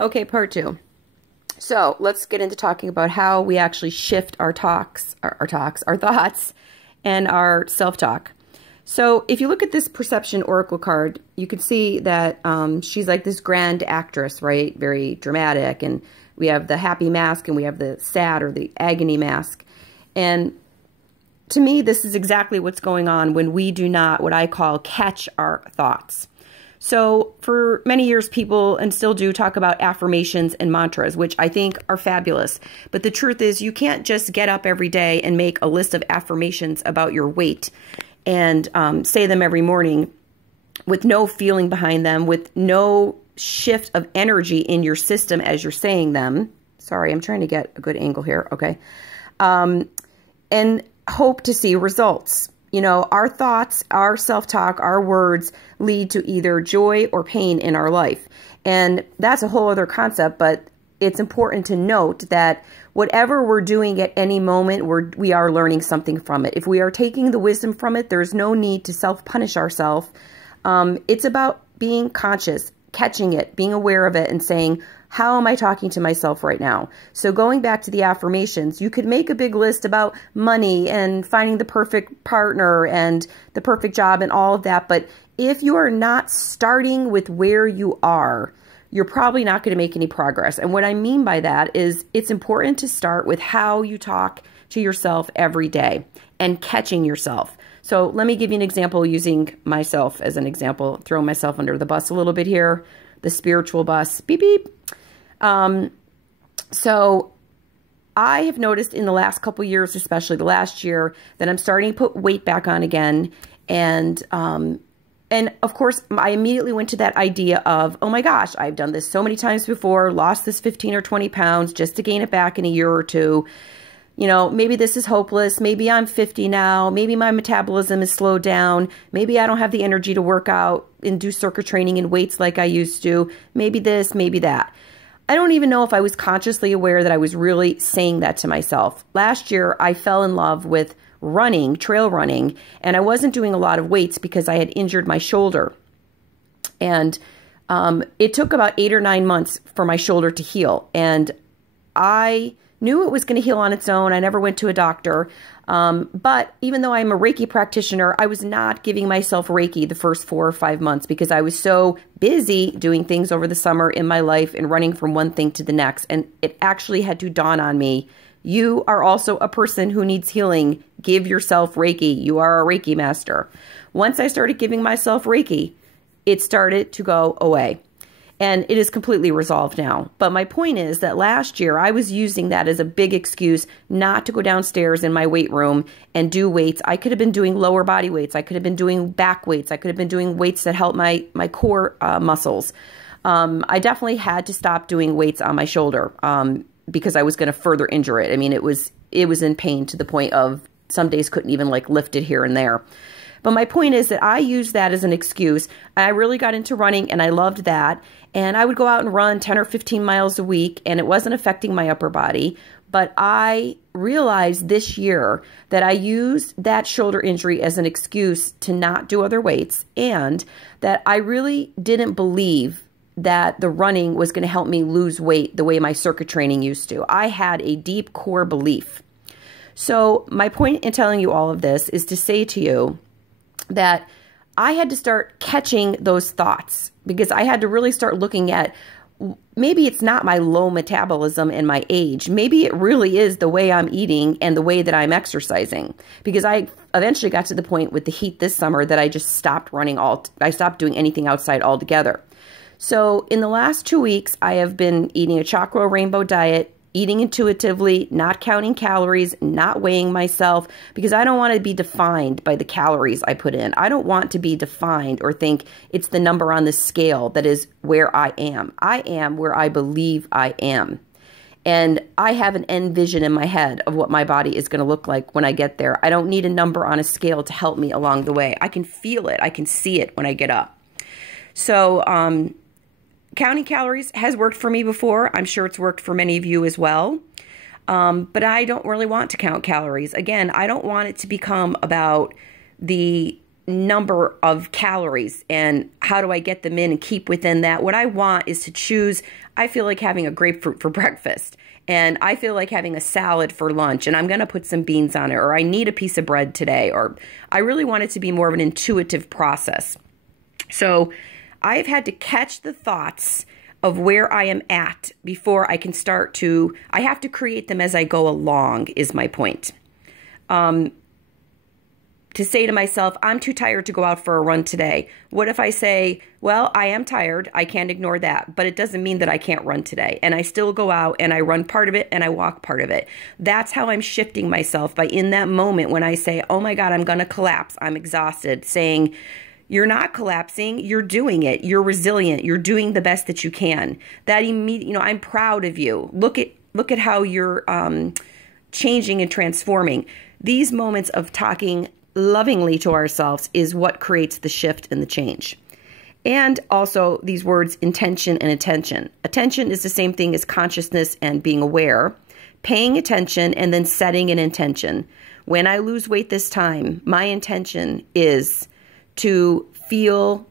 Okay, part two. So let's get into talking about how we actually shift our thoughts, and our self-talk. So if you look at this perception oracle card, you can see that she's like this grand actress, right? Very dramatic. And we have the happy mask and we have the sad or the agony mask. And to me, this is exactly what's going on when we do not, what I call, catch our thoughts. So for many years, people, and still do, talk about affirmations and mantras, which I think are fabulous. But the truth is, you can't just get up every day and make a list of affirmations about your weight and say them every morning with no feeling behind them, with no shift of energy in your system as you're saying them. Sorry, I'm trying to get a good angle here. Okay. And hope to see results. You know, our thoughts, our self-talk, our words lead to either joy or pain in our life. And that's a whole other concept, but it's important to note that whatever we're doing at any moment, we are learning something from it. If we are taking the wisdom from it, there's no need to self-punish ourselves. It's about being conscious, catching it, being aware of it, and saying, how am I talking to myself right now? So going back to the affirmations, you could make a big list about money and finding the perfect partner and the perfect job and all of that. But if you are not starting with where you are, you're probably not going to make any progress. And what I mean by that is it's important to start with how you talk to yourself every day and catching yourself. So let me give you an example using myself as an example, throw myself under the bus a little bit here, the spiritual bus, beep, beep. So I have noticed in the last couple years, especially the last year, that I'm starting to put weight back on again. And of course, I immediately went to that idea of, oh my gosh, I've done this so many times before, lost this 15 or 20 pounds just to gain it back in a year or two. You know, maybe this is hopeless. Maybe I'm 50 now. Maybe my metabolism is slowed down. Maybe I don't have the energy to work out and do circuit training and weights like I used to. Maybe this, maybe that. I don't even know if I was consciously aware that I was really saying that to myself. Last year, I fell in love with running, trail running, and I wasn't doing a lot of weights because I had injured my shoulder. And it took about 8 or 9 months for my shoulder to heal. And I knew it was going to heal on its own. I never went to a doctor. But even though I'm a Reiki practitioner, I was not giving myself Reiki the first 4 or 5 months because I was so busy doing things over the summer in my life and running from one thing to the next. And it actually had to dawn on me, you are also a person who needs healing. Give yourself Reiki. You are a Reiki master. Once I started giving myself Reiki, it started to go away. And it is completely resolved now. But my point is that last year I was using that as a big excuse not to go downstairs in my weight room and do weights. I could have been doing lower body weights. I could have been doing back weights. I could have been doing weights that help my core muscles. I definitely had to stop doing weights on my shoulder because I was going to further injure it. I mean, it was in pain to the point of some days couldn't even like lift it here and there. But my point is that I used that as an excuse. I really got into running and I loved that. And I would go out and run 10 or 15 miles a week and it wasn't affecting my upper body. But I realized this year that I used that shoulder injury as an excuse to not do other weights and that I really didn't believe that the running was going to help me lose weight the way my circuit training used to. I had a deep core belief. So my point in telling you all of this is to say to you that I had to start catching those thoughts because I had to really start looking at maybe it's not my low metabolism and my age. Maybe it really is the way I'm eating and the way that I'm exercising because I eventually got to the point with the heat this summer that I just stopped running I stopped doing anything outside altogether. So in the last 2 weeks, I have been eating a Chakra Rainbow diet, eating intuitively, not counting calories, not weighing myself, because I don't want to be defined by the calories I put in. I don't want to be defined or think it's the number on the scale that is where I am. I am where I believe I am. And I have an end vision in my head of what my body is going to look like when I get there. I don't need a number on a scale to help me along the way. I can feel it. I can see it when I get up. So, counting calories has worked for me before. I'm sure it's worked for many of you as well. But I don't really want to count calories. Again, I don't want it to become about the number of calories and how do I get them in and keep within that. What I want is to choose, I feel like having a grapefruit for breakfast, and I feel like having a salad for lunch, and I'm going to put some beans on it, or I need a piece of bread today, or I really want it to be more of an intuitive process. So I've had to catch the thoughts of where I am at before I can start to, I have to create them as I go along, is my point. To say to myself, I'm too tired to go out for a run today. What if I say, well, I am tired, I can't ignore that, but it doesn't mean that I can't run today. And I still go out and I run part of it and I walk part of it. That's how I'm shifting myself, by in that moment when I say, oh my God, I'm going to collapse, I'm exhausted, saying, you're not collapsing, you're doing it, you're resilient, you're doing the best that you can. That immediate, I'm proud of you. Look at how you're changing and transforming. These moments of talking lovingly to ourselves is what creates the shift and the change. And also these words, intention and attention. Attention is the same thing as consciousness and being aware, paying attention, and then setting an intention. When I lose weight this time, my intention is to feel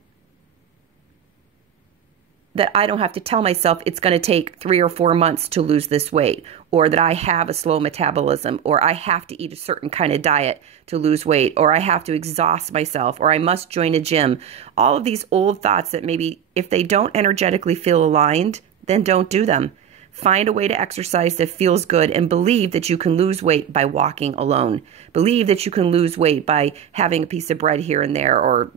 that I don't have to tell myself it's going to take 3 or 4 months to lose this weight, or that I have a slow metabolism, or I have to eat a certain kind of diet to lose weight, or I have to exhaust myself, or I must join a gym. All of these old thoughts that maybe if they don't energetically feel aligned, then don't do them. Find a way to exercise that feels good, and believe that you can lose weight by walking alone. Believe that you can lose weight by having a piece of bread here and there, or,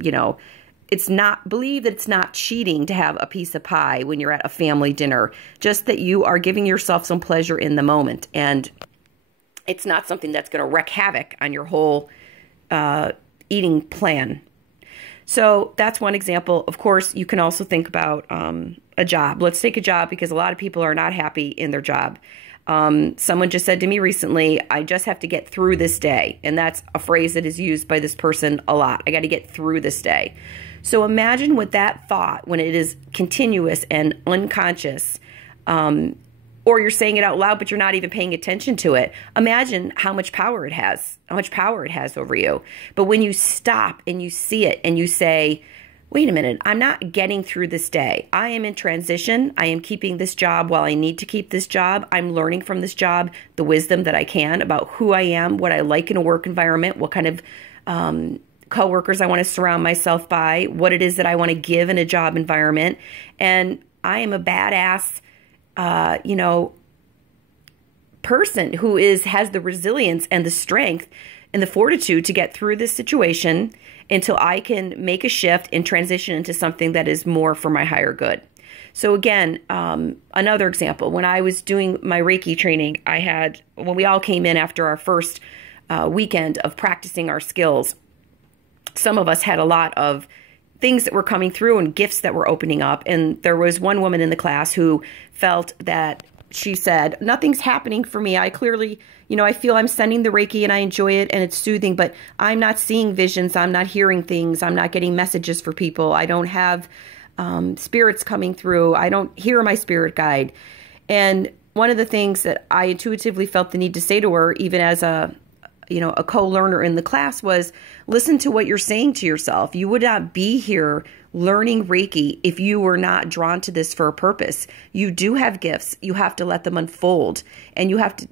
believe that it's not cheating to have a piece of pie when you're at a family dinner, just that you are giving yourself some pleasure in the moment. And it's not something that's going to wreak havoc on your whole eating plan. So that's one example. Of course, you can also think about a job. Let's take a job, because a lot of people are not happy in their job. Someone just said to me recently, I just have to get through this day. And that's a phrase that is used by this person a lot. I got to get through this day. So imagine what that thought, when it is continuous and unconscious, or you're saying it out loud, but you're not even paying attention to it. Imagine how much power it has, over you. But when you stop and you see it and you say, wait a minute, I'm not getting through this day. I am in transition. I am keeping this job while I need to keep this job. I'm learning from this job the wisdom that I can about who I am, what I like in a work environment, what kind of coworkers I want to surround myself by, what it is that I want to give in a job environment. And I am a badass, person who has the resilience and the strength and the fortitude to get through this situation until I can make a shift and transition into something that is more for my higher good. So again, another example, when I was doing my Reiki training, when we all came in after our first weekend of practicing our skills, some of us had a lot of things that were coming through and gifts that were opening up. And there was one woman in the class who felt that, she said, nothing's happening for me. I clearly, I feel I'm sending the Reiki and I enjoy it and it's soothing, but I'm not seeing visions. I'm not hearing things. I'm not getting messages for people. I don't have spirits coming through. I don't hear my spirit guide. And one of the things that I intuitively felt the need to say to her, even as a co-learner in the class, was listen to what you're saying to yourself. You would not be here learning Reiki if you were not drawn to this for a purpose. You do have gifts. You have to let them unfold, and you have to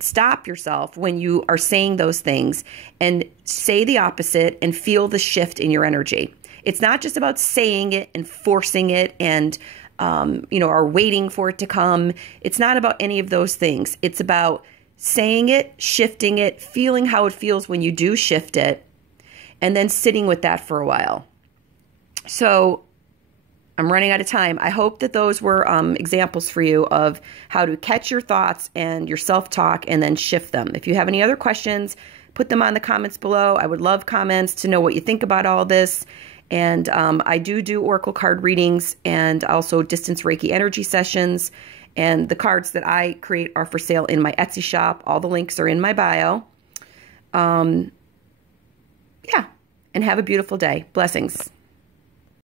stop yourself when you are saying those things and say the opposite and feel the shift in your energy. It's not just about saying it and forcing it and or waiting for it to come. It's not about any of those things. It's about saying it, shifting it, feeling how it feels when you do shift it, and then sitting with that for a while. So I'm running out of time. I hope that those were examples for you of how to catch your thoughts and your self-talk and then shift them. If you have any other questions, put them on the comments below. I would love comments to know what you think about all this. And I do oracle card readings and also distance Reiki energy sessions. And the cards that I create are for sale in my Etsy shop. All the links are in my bio. Yeah. And have a beautiful day. Blessings.